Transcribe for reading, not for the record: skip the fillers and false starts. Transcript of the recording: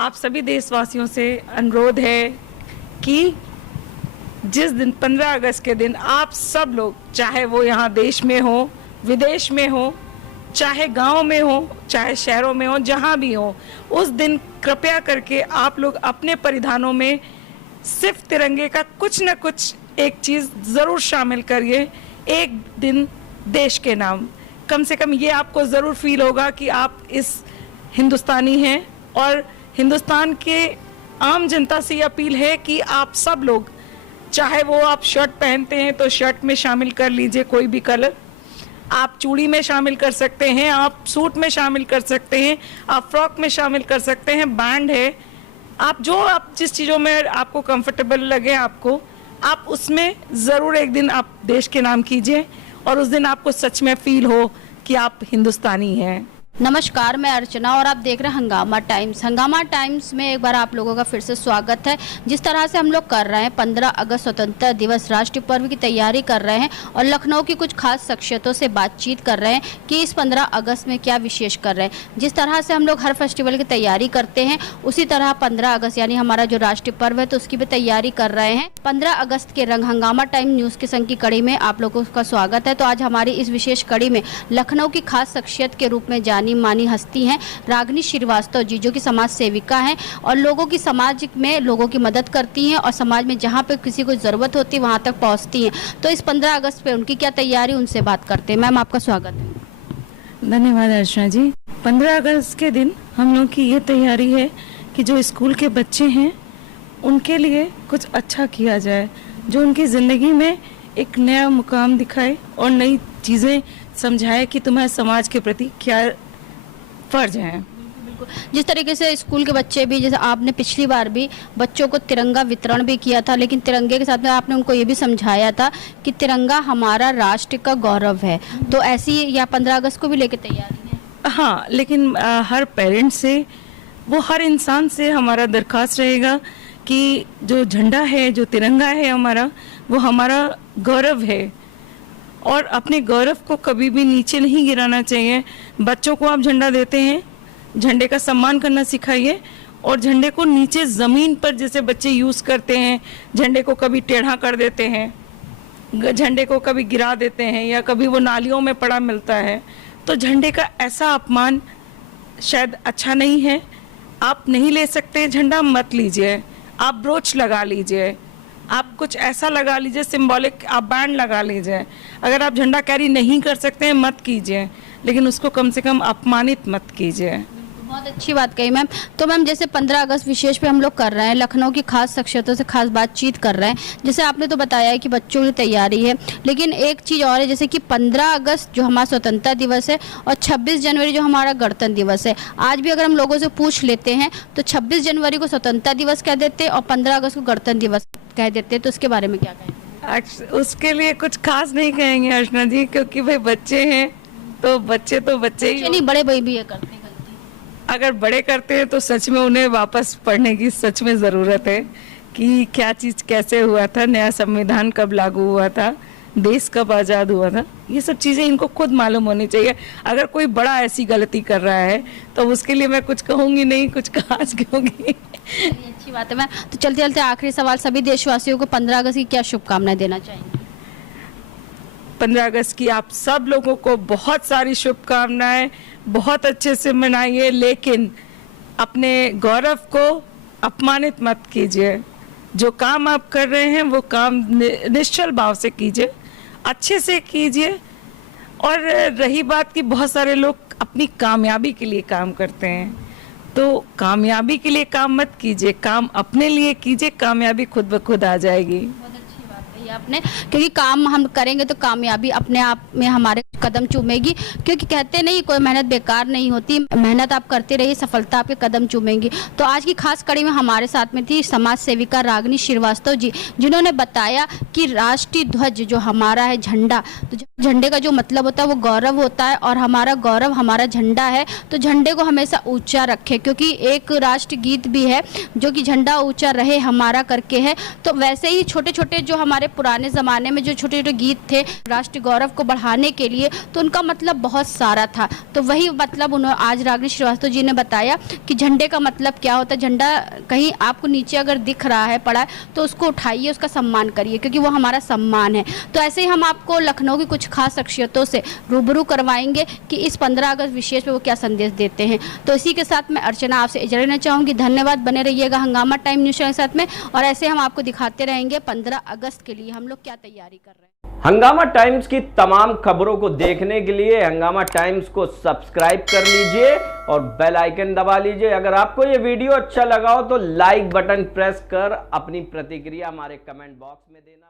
आप सभी देशवासियों से अनुरोध है कि जिस दिन 15 अगस्त के दिन आप सब लोग, चाहे वो यहाँ देश में हो, विदेश में हो, चाहे गांव में हो, चाहे शहरों में हो, जहाँ भी हो, उस दिन कृपया करके आप लोग अपने परिधानों में सिर्फ तिरंगे का कुछ न कुछ एक चीज़ ज़रूर शामिल करिए। एक दिन देश के नाम, कम से कम ये आपको ज़रूर फील होगा कि आप इस हिंदुस्तानी हैं। और हिंदुस्तान के आम जनता से ये अपील है कि आप सब लोग, चाहे वो आप शर्ट पहनते हैं तो शर्ट में शामिल कर लीजिए कोई भी कलर, आप चूड़ी में शामिल कर सकते हैं, आप सूट में शामिल कर सकते हैं, आप फ्रॉक में शामिल कर सकते हैं, बैंड है, आप जिस चीज़ों में आपको कंफर्टेबल लगे आप उसमें ज़रूर एक दिन आप देश के नाम कीजिए और उस दिन आपको सच में फील हो कि आप हिंदुस्तानी हैं। नमस्कार, मैं अर्चना और आप देख रहे हैं हंगामा टाइम्स। हंगामा टाइम्स में एक बार आप लोगों का फिर से स्वागत है। जिस तरह से हम लोग कर रहे हैं 15 अगस्त स्वतंत्रता दिवस राष्ट्रीय पर्व की तैयारी कर रहे हैं और लखनऊ की कुछ खास शख्सियतों से बातचीत कर रहे हैं कि इस 15 अगस्त में क्या विशेष कर रहे हैं। जिस तरह से हम लोग हर फेस्टिवल की तैयारी करते हैं उसी तरह 15 अगस्त यानी हमारा जो राष्ट्रीय पर्व है तो उसकी भी तैयारी कर रहे हैं। 15 अगस्त के रंग हंगामा टाइम न्यूज़ के संग की कड़ी में आप लोगों का स्वागत है। तो आज हमारी इस विशेष कड़ी में लखनऊ की खास शख्सियत के रूप में जानी मानी हस्ती हैं रागिनी श्रीवास्तव जी, जो कि समाज सेविका हैं और लोगों की समाज में लोगों की मदद करती हैं और समाज में जहां पे किसी को ज़रूरत होती है वहां तक पहुंचती हैं। तो इस 15 अगस्त पे उनकी क्या तैयारी, उनसे बात करते हैं। मैम, आपका स्वागत है। धन्यवाद अर्चना जी। 15 अगस्त के दिन हम लोग की ये तैयारी है कि जो स्कूल के बच्चे हैं उनके लिए कुछ अच्छा किया जाए, जो उनकी ज़िंदगी में एक नया मुकाम दिखाए और नई चीज़ें समझाए कि तुम्हारे समाज के प्रति क्या फर्ज है। जिस तरीके से स्कूल के बच्चे भी, जैसे आपने पिछली बार भी बच्चों को तिरंगा वितरण भी किया था, लेकिन तिरंगे के साथ में आपने उनको ये भी समझाया था कि तिरंगा हमारा राष्ट्र का गौरव है। तो ऐसी या 15 अगस्त को भी लेकर तैयारी है? हाँ, लेकिन हर पेरेंट्स से, वो हर इंसान से हमारा दरख्वास्त रहेगा कि जो झंडा है, जो तिरंगा है हमारा, वो हमारा गौरव है और अपने गौरव को कभी भी नीचे नहीं गिराना चाहिए। बच्चों को आप झंडा देते हैं, झंडे का सम्मान करना सिखाइए और झंडे को नीचे ज़मीन पर जैसे बच्चे यूज़ करते हैं, झंडे को कभी टेढ़ा कर देते हैं, झंडे को कभी गिरा देते हैं या कभी वो नालियों में पड़ा मिलता है, तो झंडे का ऐसा अपमान शायद अच्छा नहीं है। आप नहीं ले सकते झंडा, मत लीजिए, आप ब्रोच लगा लीजिए, आप कुछ ऐसा लगा लीजिए सिंबॉलिक, आप बैंड लगा लीजिए। अगर आप झंडा कैरी नहीं कर सकते हैं मत कीजिए, लेकिन उसको कम से कम अपमानित मत कीजिए। बहुत अच्छी बात कही मैम। तो मैम, जैसे 15 अगस्त विशेष पे हम लोग कर रहे हैं, लखनऊ की खास शख्सियतों से खास बातचीत कर रहे हैं। जैसे आपने तो बताया है कि बच्चों की तैयारी है, लेकिन एक चीज़ और है, जैसे कि 15 अगस्त जो हमारा स्वतंत्रता दिवस है और 26 जनवरी जो हमारा गणतंत्र दिवस है। आज भी अगर हम लोगों से पूछ लेते हैं तो 26 जनवरी को स्वतंत्रता दिवस कह देते हैं और 15 अगस्त को गणतंत्र दिवस कह देते हैं। तो उसके बारे में क्या कहें? उसके लिए कुछ खास नहीं कहेंगे अर्चना जी, क्योंकि भाई बच्चे हैं तो बच्चे ही नहीं, बड़े भाई भी ये करते हैं। अगर बड़े करते हैं तो सच में उन्हें वापस पढ़ने की सच में ज़रूरत है कि क्या चीज़ कैसे हुआ था, नया संविधान कब लागू हुआ था, देश कब आज़ाद हुआ था, ये सब चीज़ें इनको खुद मालूम होनी चाहिए। अगर कोई बड़ा ऐसी गलती कर रहा है तो उसके लिए मैं कुछ कहूँगी नहीं, कुछ खास कहूँगी। अच्छी बात है। मैं तो चलते चलते आखिरी सवाल, सभी देशवासियों को 15 अगस्त की क्या शुभकामनाएं देना चाहेंगे? 15 अगस्त की आप सब लोगों को बहुत सारी शुभकामनाएं, बहुत अच्छे से मनाइए, लेकिन अपने गौरव को अपमानित मत कीजिए। जो काम आप कर रहे हैं वो काम निश्चल भाव से कीजिए, अच्छे से कीजिए। और रही बात कि बहुत सारे लोग अपनी कामयाबी के लिए काम करते हैं, तो कामयाबी के लिए काम मत कीजिए, काम अपने लिए कीजिए, कामयाबी खुद ब खुद आ जाएगी। आपने, क्योंकि काम हम करेंगे तो कामयाबी अपने आप में हमारे कदम चूमेगी, क्योंकि कहते नहीं कोई मेहनत बेकार नहीं होती, मेहनत आप करते रहिए, सफलता आपके कदम चूमेगी। तो आज की खास कड़ी में हमारे साथ में थी समाज सेविका रागिनी श्रीवास्तव जी, जिन्होंने बताया कि राष्ट्रीय ध्वज जो हमारा है, झंडा, तो झंडे का जो मतलब होता है वो गौरव होता है और हमारा गौरव हमारा झंडा है। तो झंडे को हमेशा ऊंचा रखें, क्योंकि एक राष्ट्र गीत भी है जो कि झंडा ऊंचा रहे हमारा करके है। तो वैसे ही छोटे छोटे जो हमारे पुराने ज़माने में जो छोटे छोटे गीत थे राष्ट्रीय गौरव को बढ़ाने के लिए, तो उनका मतलब बहुत सारा था। तो वही मतलब उन्होंने आज रागिनी श्रीवास्तव जी ने बताया कि झंडे का मतलब क्या होता है। झंडा कहीं आपको नीचे अगर दिख रहा है पड़ा है तो उसको उठाइए, उसका सम्मान करिए, क्योंकि वो हमारा सम्मान है। तो ऐसे ही हम आपको लखनऊ की कुछ खास शख्सियतों से रूबरू करवाएंगे कि इस 15 अगस्त विशेष पे वो क्या संदेश देते हैं। तो इसी के साथ मैं अर्चना आपसे इजाज़त लेना चाहूँगी। धन्यवाद, बने रहिएगा हंगामा टाइम न्यूज़ के साथ में, और ऐसे हम आपको दिखाते रहेंगे 15 अगस्त के लिए हम लोग क्या तैयारी कर रहे हैं। हंगामा टाइम्स की तमाम खबरों को देखने के लिए हंगामा टाइम्स को सब्सक्राइब कर लीजिए और बेल आइकन दबा लीजिए। अगर आपको ये वीडियो अच्छा लगा हो तो लाइक बटन प्रेस कर अपनी प्रतिक्रिया हमारे कमेंट बॉक्स में देना।